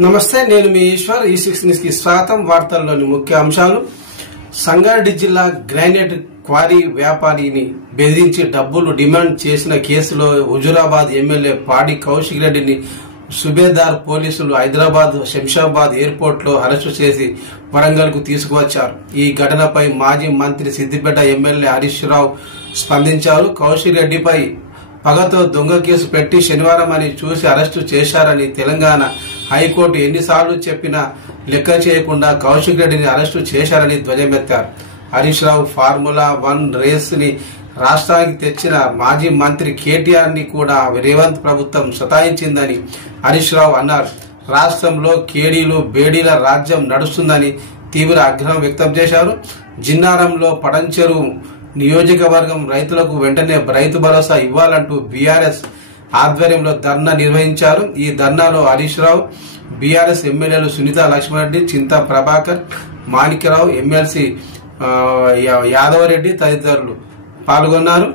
నమస్తే, నేను మీ ఈశ్వర్. ఈ6 న్యూస్ కి స్వాగతం. వార్తల్లోని ముఖ్య అంశాలు. సంగారెడ్డి జిల్లా గ్రానైట్ క్వారీ వ్యాపారిని బెదిరించి డబ్బులు డిమాండ్ చేసిన కేసులో హుజూరాబాద్ ఎమ్మెల్యే పాడి కౌశిక్ రెడ్డిని సుబేదార్ పోలీసులు హైదరాబాద్ శంషాబాద్ ఎయిర్పోర్ట్ లో అరెస్టు చేసి వరంగల్ కు తీసుకువచ్చారు. ఈ ఘటనపై మాజీ మంత్రి సిద్దిపేట ఎమ్మెల్యే హరీష్ రావు స్పందించారు. కౌశిక్ రెడ్డిపై పగతో దొంగ కేసు పెట్టి శనివారం అని చూసి అరెస్టు చేశారని తెలంగాణ హైకోర్టు ఎన్నిసార్లు చెప్పినా లెక్క చేయకుండా కౌశిక్ రెడ్డిని అరెస్టు చేశారని ధ్వజమెత్తారు. హరీష్ రావు ఫార్ములా 1 రేస్ ని రాష్ట్రానికి తెచ్చిన మాజీ మంత్రి కేటీఆర్ ని కూడా రేవంత్ ప్రభుత్వం సతాయించిందని హరీష్ రావు అన్నారు. రాష్ట్రంలో కేడీలు బేడీల రాజ్యం నడుస్తుందని తీవ్ర ఆగ్రహం వ్యక్తం చేశారు. జిన్నారంలో పడంచెరు నియోజకవర్గం రైతులకు వెంటనే రైతు భరోసా ఇవ్వాలంటూ బీఆర్ఎస్ ఆధ్వర్యంలో ధర్నా నిర్వహించారు. ఈ ధర్నాలో హరీష్ రావు, బీఆర్ఎస్ ఎమ్మెల్యేలు సునీత లక్ష్మారెడ్డి, చింతా ప్రభాకర్, మాణిక్యరావు, ఎమ్మెల్సీ యాదవరెడ్డి తదితరులు పాల్గొన్నారు.